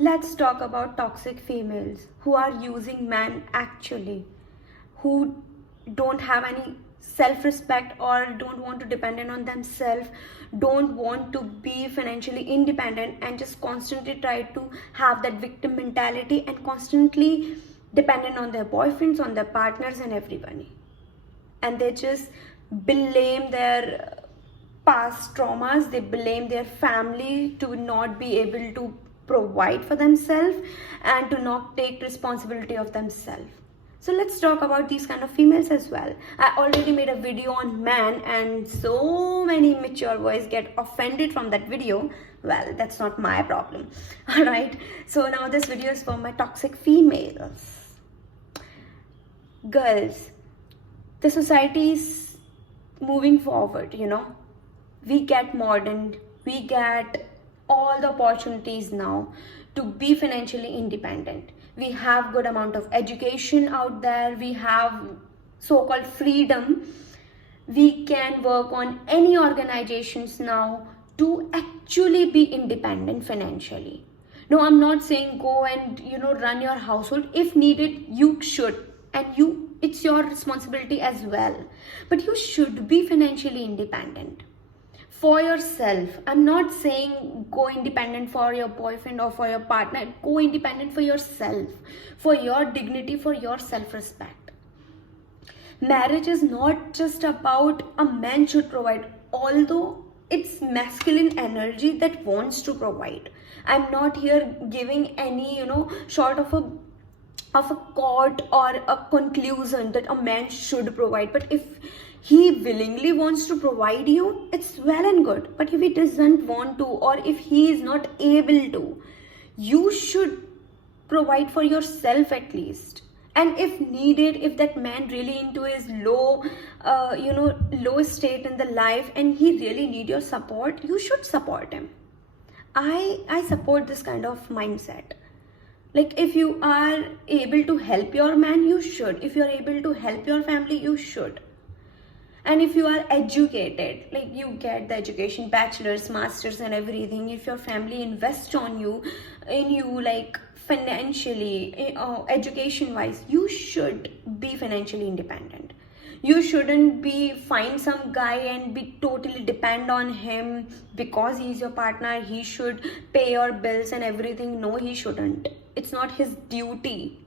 Let's talk about toxic females who are using men actually, who don't have any self-respect or don't want to depend on themselves, don't want to be financially independent, and just constantly try to have that victim mentality and constantly dependent on their boyfriends, on their partners and everybody. And they just blame their past traumas, they blame their family to not be able to provide for themselves and to not take responsibility of themselves. So let's talk about these kind of females as well. I already made a video on men and so many mature boys get offended from that video. Well, that's not my problem. All right, so now this video is for my toxic females. Girls, the society is moving forward, we get modern, we get all the opportunities now to be financially independent. We have good amount of education out there, we have so-called freedom, we can work on any organizations now to actually be independent financially. No, I'm not saying go and run your household. If needed, you should, and it's your responsibility as well, but you should be financially independent for yourself. I'm not saying go independent for your boyfriend or for your partner. Go independent for yourself, for your dignity, for your self-respect. Marriage is not just about a man should provide, although it's masculine energy that wants to provide. I'm not here giving any sort of a quote or a conclusion that a man should provide, but if he willingly wants to provide you, it's well and good. But if he doesn't want to, or if he is not able to, you should provide for yourself at least. And if needed, if that man really into his low state in the life and he really need your support, you should support him. I support this kind of mindset. Like, if you are able to help your man, you should. If you're able to help your family, you should. And if you are educated, like you get the education, bachelor's, master's and everything, if your family invests in you like financially, education wise, you should be financially independent. You shouldn't find some guy and be totally depend on him because he's your partner. He should pay your bills and everything. No, he shouldn't. It's not his duty.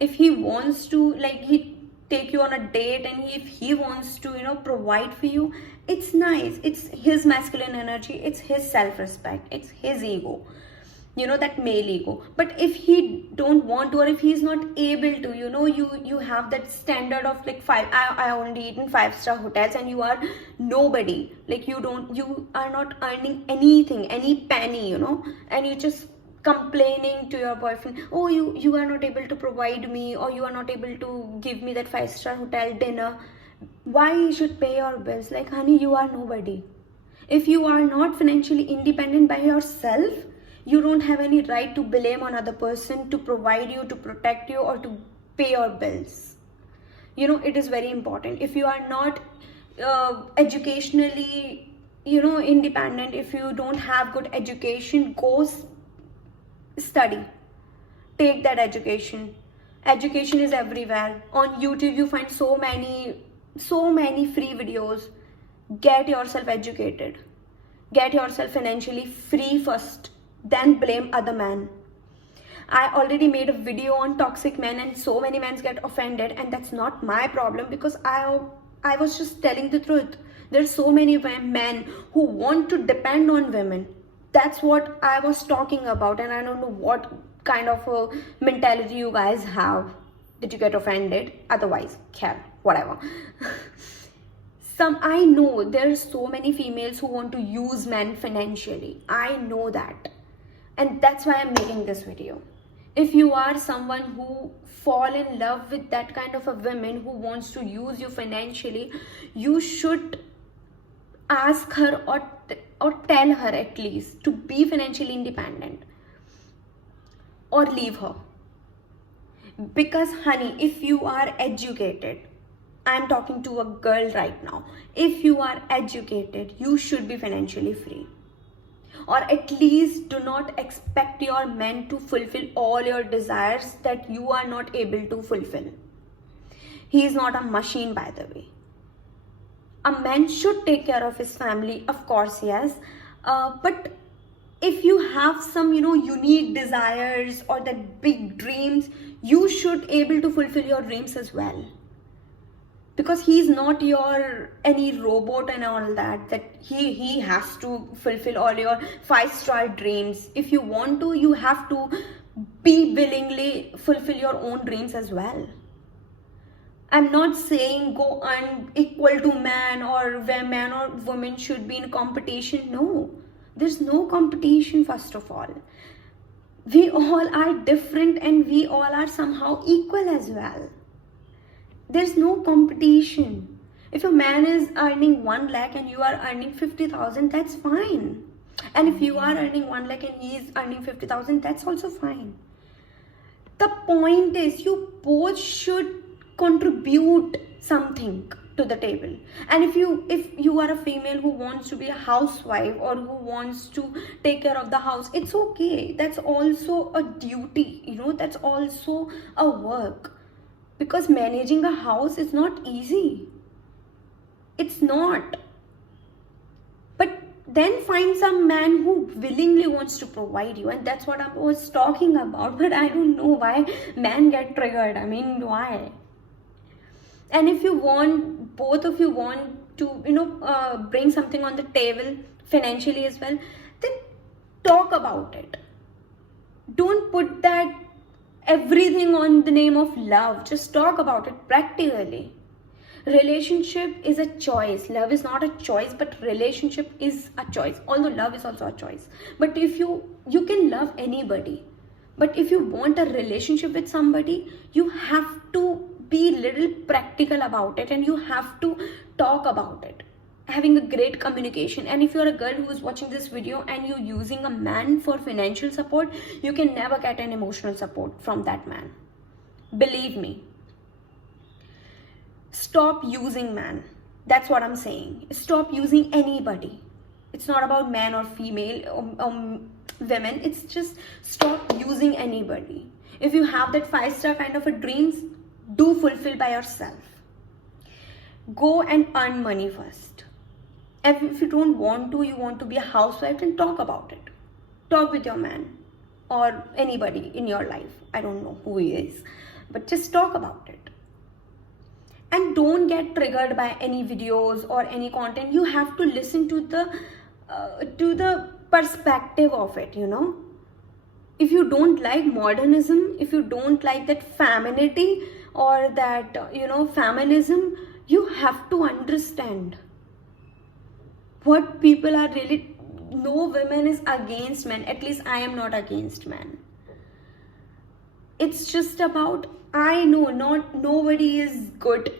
If he wants to, he take you on a date, and if he wants to provide for you, it's nice. It's his masculine energy, it's his self-respect, it's his ego, that male ego. But if he don't want to, or if he's not able to, you have that standard of like I only eat in 5-star hotels, and you are nobody. Like you are not earning anything, any penny, and you just complaining to your boyfriend, oh, you are not able to provide me, or you are not able to give me that 5-star hotel dinner. Why you should pay your bills? Like, honey, you are nobody. If you are not financially independent by yourself, you don't have any right to blame another person to provide you, to protect you, or to pay your bills. It is very important. If you are not educationally independent, if you don't have good education, go study, take that education. Education is everywhere. On YouTube you find so many free videos. Get yourself educated, get yourself financially free first, then blame other men. I already made a video on toxic men, and so many men get offended, and that's not my problem, because I was just telling the truth. There's so many men who want to depend on women. That's what I was talking about, and I don't know what kind of a mentality you guys have that you get offended. Otherwise, whatever. I know there's so many females who want to use men financially. I know that, and that's why I'm making this video. If you are someone who fall in love with that kind of a woman who wants to use you financially, you should ask her or tell her at least to be financially independent, or leave her. Because honey, if you are educated, I'm talking to a girl right now, if you are educated, you should be financially free. or at least do not expect your man to fulfill all your desires that you are not able to fulfill. He is not a machine, by the way. A man should take care of his family, of course, yes, but if you have some unique desires or that big dreams, you should able to fulfill your dreams as well, because he's not your any robot and all that he has to fulfill all your 5-star dreams. If you want to, you have to be willingly fulfill your own dreams as well. I'm not saying go unequal to man, or where man or woman should be in competition. No, there's no competition. First of all, we all are different and we all are somehow equal as well. There's no competition. If a man is earning 1 lakh and you are earning 50,000, that's fine. And if you are earning 1 lakh and he is earning 50,000, that's also fine. The point is, you both should contribute something to the table. And if you are a female who wants to be a housewife or who wants to take care of the house, it's okay. That's also a duty, that's also a work. Because managing a house is not easy. It's not. But then find some man who willingly wants to provide you, and that's what I was talking about. But I don't know why men get triggered. I mean, why? And if you want, both of you want to bring something on the table financially as well, then talk about it. Don't put that everything on the name of love. Just talk about it practically. Relationship is a choice. Love is not a choice, but relationship is a choice, although love is also a choice. But if you can love anybody, but if you want a relationship with somebody, you have to be little practical about it, and you have to talk about it, having a great communication. And if you're a girl who is watching this video and you're using a man for financial support, you can never get an emotional support from that man. Believe me. Stop using man. That's what I'm saying. Stop using anybody. It's not about man or female or women. It's just stop using anybody. If you have that 5-star kind of a dreams, do fulfill by yourself. Go and earn money first. If you don't want to, you want to be a housewife, then talk about it. Talk with your man or anybody in your life. I don't know who he is, but just talk about it. And don't get triggered by any videos or any content. You have to listen to the perspective of it, If you don't like modernism, if you don't like that femininity or that, feminism, you have to understand what people are really. No women is against men. At least I am not against men. It's just about, I know nobody is good.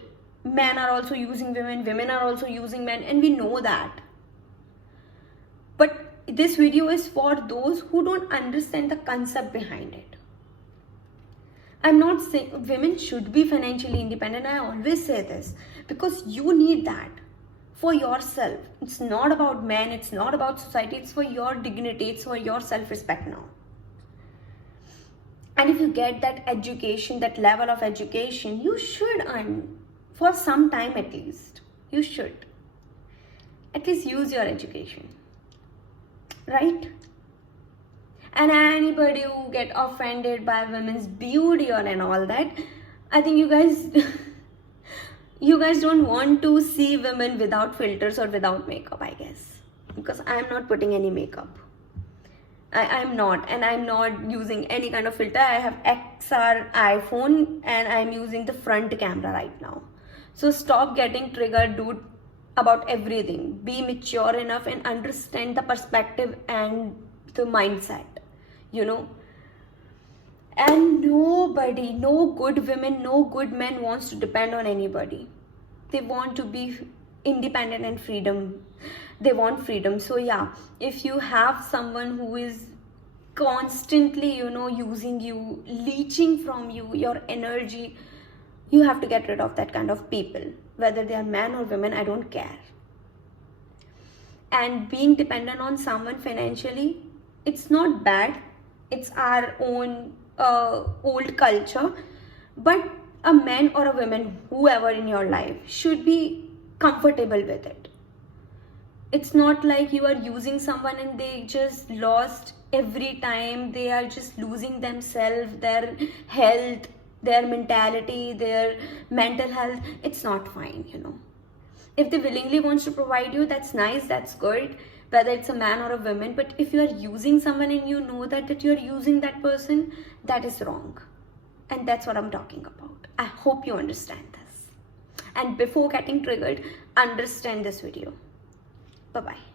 Men are also using women are also using men, and we know that. But this video is for those who don't understand the concept behind it. I'm not saying women should be financially independent. I always say this because you need that for yourself. It's not about men, it's not about society, it's for your dignity, it's for your self-respect now. And if you get that education, that level of education, you should earn for some time at least. You should at least use your education, right? And anybody who get offended by women's beauty or and all that, I think you guys you guys don't want to see women without filters or without makeup, I guess, because I'm not putting any makeup. I'm not, and I'm not using any kind of filter. I have XR iPhone and I'm using the front camera right now. So stop getting triggered, dude, about everything. Be mature enough and understand the perspective and the mindset, And nobody, no good women, no good men wants to depend on anybody. They want to be independent and freedom. They want freedom. So yeah, if you have someone who is constantly, using you, leeching from you, your energy, you have to get rid of that kind of people. Whether they are men or women, I don't care. and being dependent on someone financially, it's not bad. It's our own old culture. But a man or a woman, whoever in your life, should be comfortable with it. It's not like you are using someone and they just lost every time. They are just losing themselves, their health, their mentality, their mental health. It's not fine, you know. If they willingly wants to provide you, that's nice, that's good, whether it's a man or a woman. But if you are using someone and you know that you're using that person, that is wrong. And that's what I'm talking about. I hope you understand this. And before getting triggered, understand this video. Bye bye.